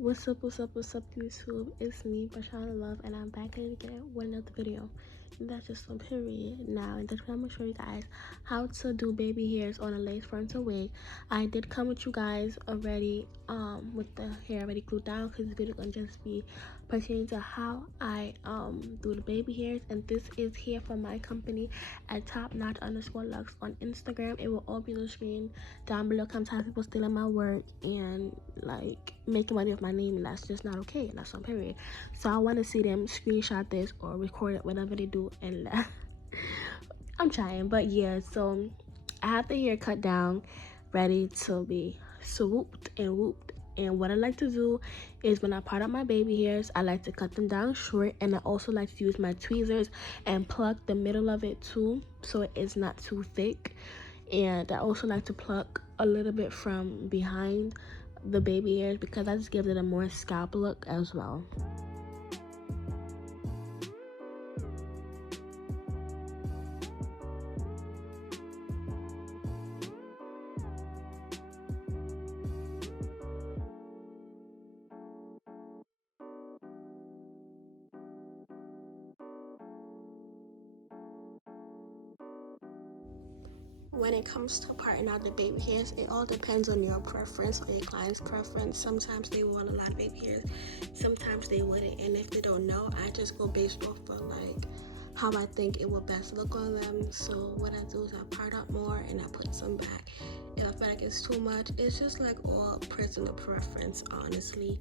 What's up, YouTube? It's me, russhana.love, and I'm back again with another video. And that's just one period. Now, in this video, I'm going to show you guys how to do baby hairs on a lace frontal wig. I did come with you guys already with the hair already glued down, because this video is going to just be pertaining to how I do the baby hairs. And this is here from my company at top-notch_lux on Instagram. It will all be on the screen down below. Sometimes people stealing my work and like making money with my name, and that's just not okay, and that's on period. So I want to see them screenshot this or record it, whatever they do, and I'm trying. But yeah, so I have the hair cut down, ready to be swooped and whooped. And what I like to do is, when I part out my baby hairs, I like to cut them down short, and I also like to use my tweezers and pluck the middle of it too, so it is not too thick. And I also like to pluck a little bit from behind the baby hairs, because that just gives it a more scalp look as well. When it comes to parting out the baby hairs, it all depends on your preference or your client's preference. Sometimes they want a lot of baby hairs, sometimes they wouldn't, and if they don't know, I just go based off of like how I think it will best look on them. So what I do is I part out more and I put some back. If I feel like it's too much, it's just like all personal preference, honestly.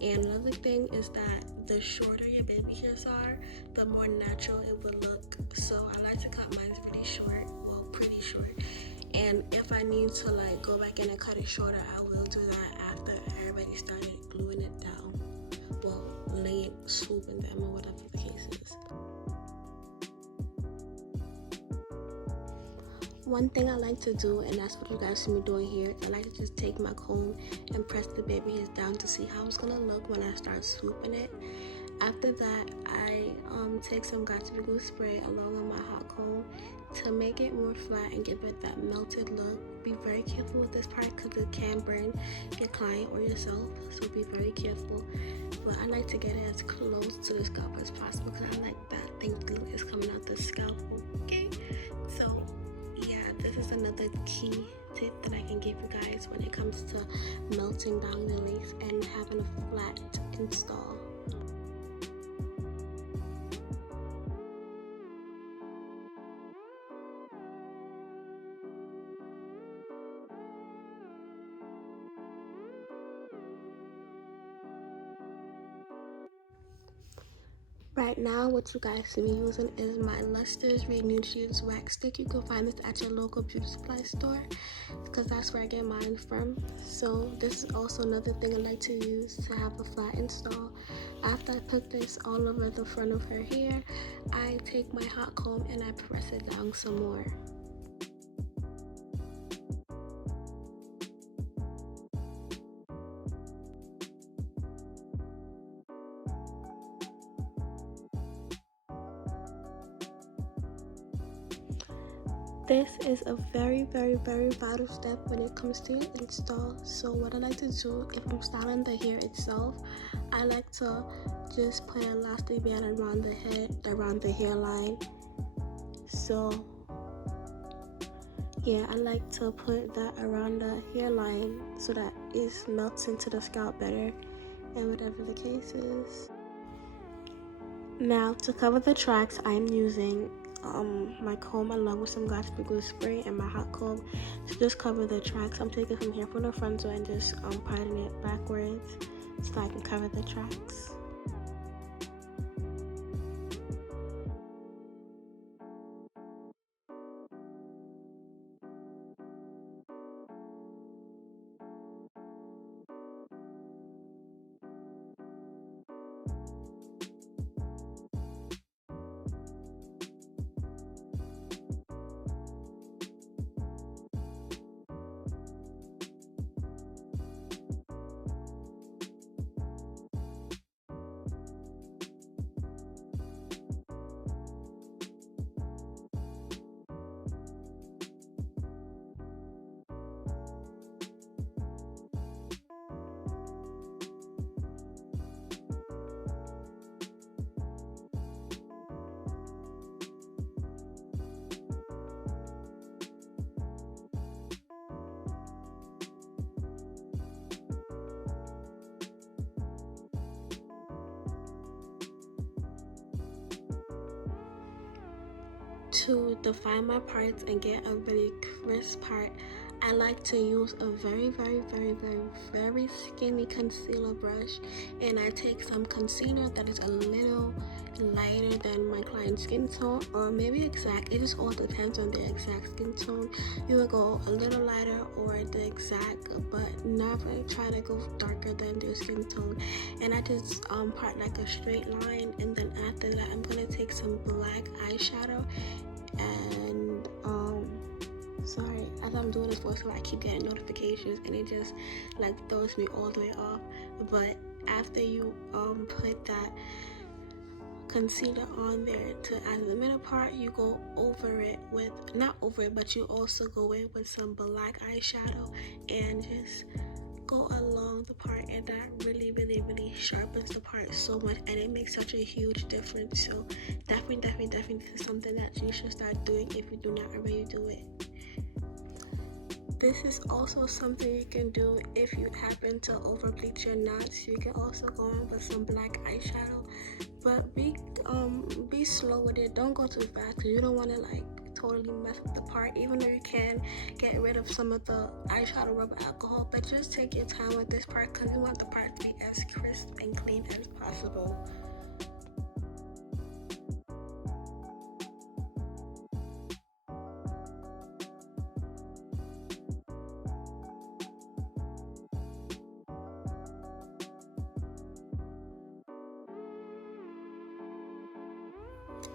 And another thing is that the shorter your baby hairs are, the more natural it will look. So I like to cut mine really short, well, pretty short. And if I need to like go back in and cut it shorter, I will do that after everybody started gluing it down, well, laying, swooping them, or whatever the case is. One thing I like to do, and that's what you guys see me doing here, I like to just take my comb and press the baby hairs down to see how it's gonna look when I start swooping it. After that, I take some got-to-be glue spray along with my hot comb to make it more flat and give it that melted look. Be very careful with this part, because it can burn your client or yourself, so be very careful. But I like to get it as close to the scalp as possible, because I like that thing glue is coming out the scalp. Okay, so yeah, this is another key tip that I can give you guys when it comes to melting down the lace and having a flat install. Right now, what you guys see me using is my Luster's Renewed Sheets Wax Stick. You can find this at your local beauty supply store, because that's where I get mine from. So this is also another thing I like to use to have a flat install. After I put this all over the front of her hair, I take my hot comb and I press it down some more. This is a very vital step when it comes to your install. So what I like to do, if I'm styling the hair itself, I like to just put an elastic band around the head, around the hairline. So yeah, I like to put that around the hairline so that it melts into the scalp better, and whatever the case is. Now, to cover the tracks, I'm using my comb along with some got-to-be glue spray and my hot comb to just cover the tracks. I'm taking some hair from the frontal and just parting it backwards so I can cover the tracks. to define my parts and get a really crisp part, I like to use a very skinny concealer brush, and I take some concealer that is a little lighter than my client's skin tone, or maybe exact. It just all depends on their exact skin tone. You will go a little lighter or the exact, but never try to go darker than their skin tone. And I just part like a straight line, and then after that I'm gonna take some black eyeshadow and sorry, as I'm doing this voiceover, I keep getting notifications and it just like throws me all the way off. But after you put that concealer on there to as the middle part, you go over it with, not over it, but you also go in with some black eyeshadow and just go along the part, and that really sharpens the part so much, and it makes such a huge difference. So definitely this is something that you should start doing if you do not already do it. This is also something you can do if you happen to over bleach your knots. You can also go in with some black eyeshadow, but be slow with it. Don't go too fast because you don't want to like totally mess up the part, even though you can get rid of some of the eyeshadow rubber alcohol. But just take your time with this part because you want the part to be as crisp and clean as possible.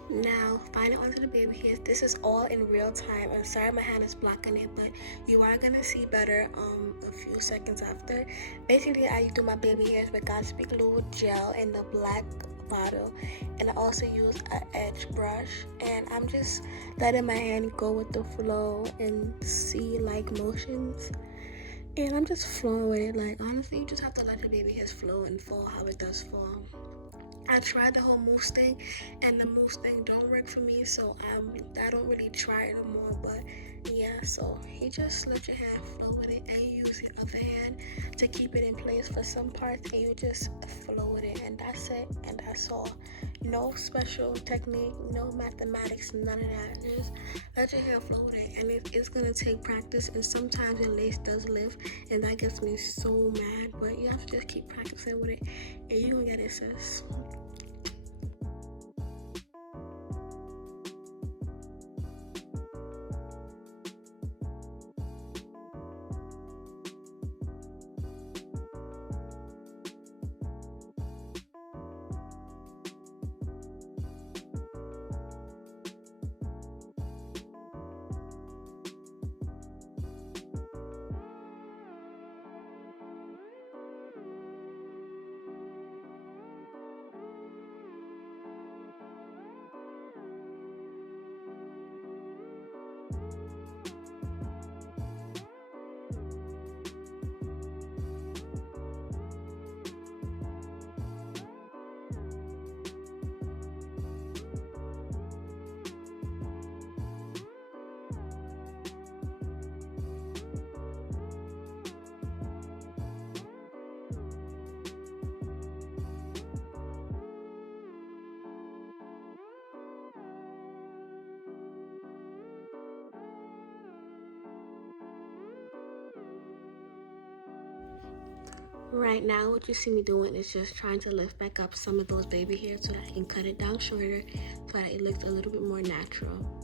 Now, finally onto the baby hairs. This is all in real time. I'm sorry my hand is blocking it, but you are gonna see better a few seconds after. Basically, I do my baby hairs with Godspeed Glue gel in the black bottle, and I also use an edge brush, and I'm just letting my hand go with the flow and see like motions. And I'm just flowing with it. Like honestly, you just have to let your baby hairs flow and fall how it does fall. I tried the whole mousse thing, and the mousse thing don't work for me, so I don't really try it anymore. But yeah, so you just let your hand flow with it, and you use your other hand to keep it in place for some parts, and you just flow with it, and that's it, and that's all. No special technique, no mathematics, none of that. Just let your hair flow with it, and it's gonna take practice, and sometimes your lace does lift, and that gets me so mad. But you have to just keep practicing with it, and you're gonna get it, sis. Right now, what you see me doing is just trying to lift back up some of those baby hairs so that I can cut it down shorter so that it looks a little bit more natural.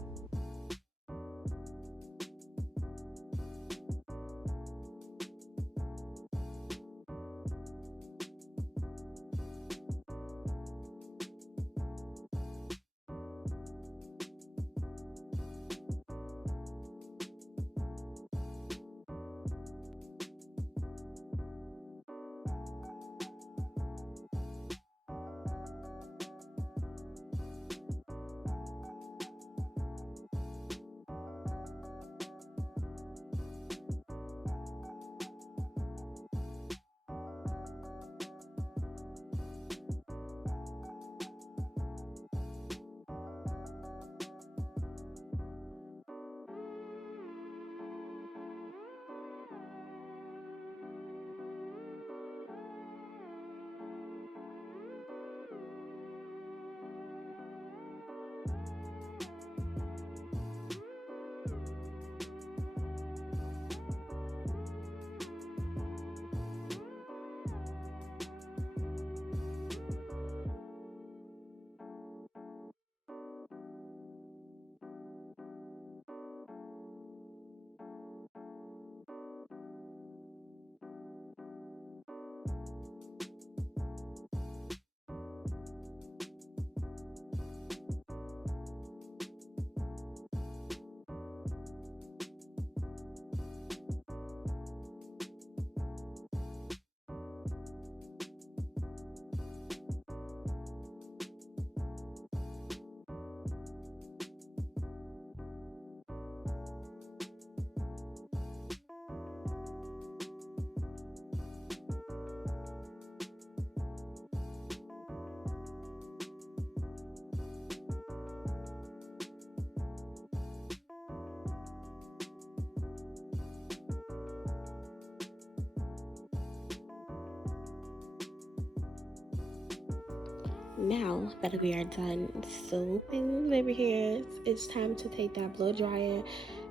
Now that we are done soaping the baby hairs, it's time to take that blow dryer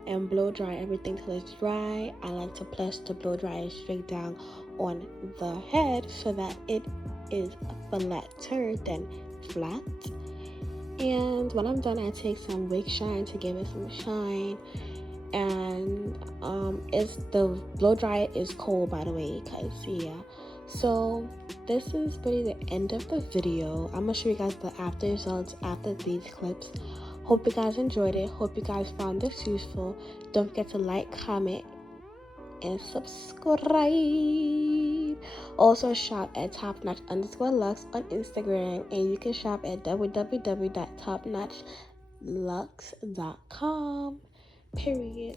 and blow dry everything till it's dry. I like to place the blow dryer straight down on the head so that it is flatter than flat. And when I'm done, I take some wig shine to give it some shine. And it's the blow dryer is cold, by the way, because yeah. So this is really the end of the video. I'm gonna show you guys the after results after these clips. Hope you guys enjoyed it. Hope you guys found this useful. Don't forget to like, comment, and subscribe. Also shop at topnotch_lux on Instagram, and you can shop at www.topnotchlux.com. Period.